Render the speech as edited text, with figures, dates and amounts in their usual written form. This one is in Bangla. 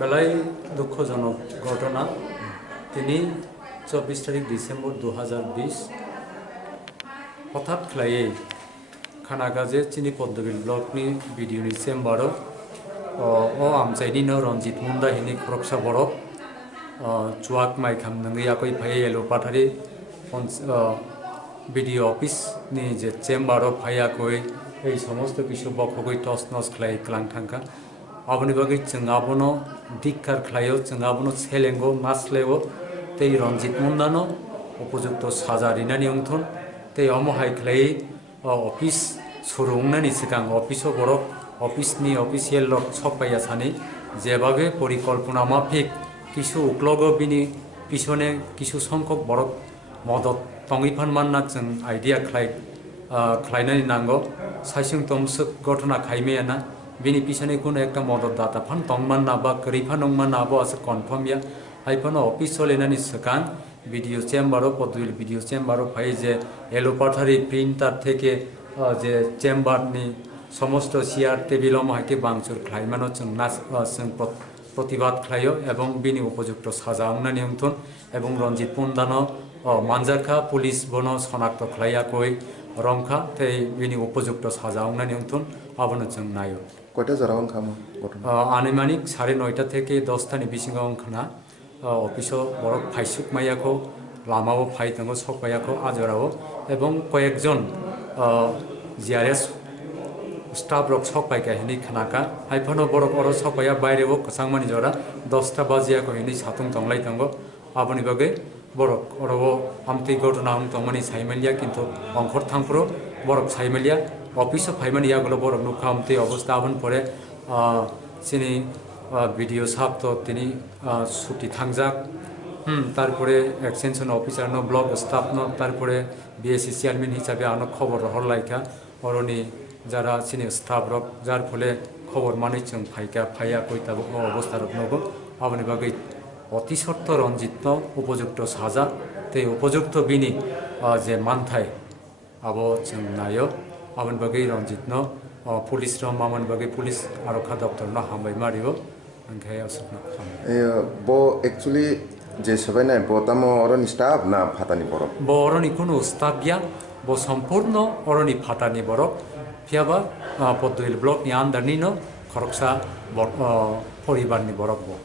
বেলায় দুঃখজনক ঘটনা। তিনি 24 তারিখ ডিসেম্বর 2020 হঠাৎ ख्लायै खानागाजे चिनी पद्मबिल ब्लकनि बिडिअनि चेम्बाराव आमचाइनिनो रन्जित मुन्डा हिनि खरकसा बरफ चुवाक माइखाम नङै आखै फायै एलो पाथारि बिडिअ अफिसनि जे चेम्बाराव फायाखै এই সমস্ত কিছু বকগৈ টস নস ख्लायै क्लां थांखा आबनि बागै जों आबनो दिक्कार ख्लायो जों आबनो सेलेंगो नासलेगो तै रन्जित मुन्डानो उपयुक्त साजा रिनानि उंथुन तै अमहाय ख्लायै अफिस सुरुंनानि सिगां अफिसो बरक अफिसनि अफिसियेल लक सपाया सानि जेभाबे परिकल्पना माफिक किछु उक्लग बिनि पिछने किछु संख्यक बरक मदद तंगिफान मानना जों आइडिया ख्लायनानि नांगौ साइसिं तमसक घटना खाइमेयाना बिनि पिछने कोनो एकटा मदद दाता फान तंगमानना बा करिफान नंगमानना आबो आसे कन्फर्म या हाइफानो अफिस चलेनानि सिगां ভিডিও চেম্বারও পদ্মবিল ভিডিও চেম্বারও ফাই যে এলোপাথারি প্রিন্টার থেকে যে চেম্বারনি সমস্ত চেয়ার টেবিল মাইকে বাংচুর খ্লাইমানো जों প্রতিবাদ খ্লাইও এবং বিনি উপযুক্ত সাজা अंनानि उंथुन এবং রঞ্জিত মুন্ডানো मानजाखा पुलिस बनो शनाक्त ख्लायाखै रंखा तै बिनि उपयुक्त साजा अंनानि उंथुन आबनो जों नायो কয়টা জরাওন খামো आनुमानिक 9:30 থেকে 10টাनि बिसिङाव ओंखाना अफिसो बरक फाइसुक मायाखौ लामाव फाइदोंगो सपायाखौ आजराव एवं कयेकजन जिआरएस स्टाफ रक सपायका हिनि खानाका हाइफानो बरक अर सपाया बायरेव कसांमानि जरा 10टा बाजियाखौ हिनि साथुं तंलाय दंगो आबनि बागै बरक अरव आमति घटना तंमानि साइमेलिया किन्तु अंखर थांफ्रो बरक साइमेलिया अफिसो फाइमानि यागलो बरक नुखा आमति अवस्था आबन परे सिनि ভিডিও সাপ তো তিনি ছুটি থাকজাক তারপরে এক্সটেনশন অফিসার ন ব্লক স্টাফ ন তারপরে বিএসসি চেয়ারম্যান হিসাবে আনো খবর হরলাইকা অরনি যারা চিনি স্টাফ রক যার ফলে খবর মানে जों ফাইয়া কইতাব অবস্থা রক নগো আবনি বাগৈ অতি সত্য রঞ্জিত উপযুক্ত সাজা তে উপযুক্ত বিনি যে মানথাই আবো जों নাयो আবনি বাগৈ রঞ্জিত ন पुलिस र मामन बागै पुलिस आरक्षा दफ्तर न हामबाय मारियो ओंखाय असुखना बो एक्चुअली जे सबायनाय बो तामो अरनि स्टाफ ना फातानि बरफ बो अरनि कोनो स्टाफ गया बो सम्पूर्ण अरनि फातानि बरफ फियाबा पद्मबिल ब्लक नि आन्दारनि न खरकसा परिबारनि बरफ बो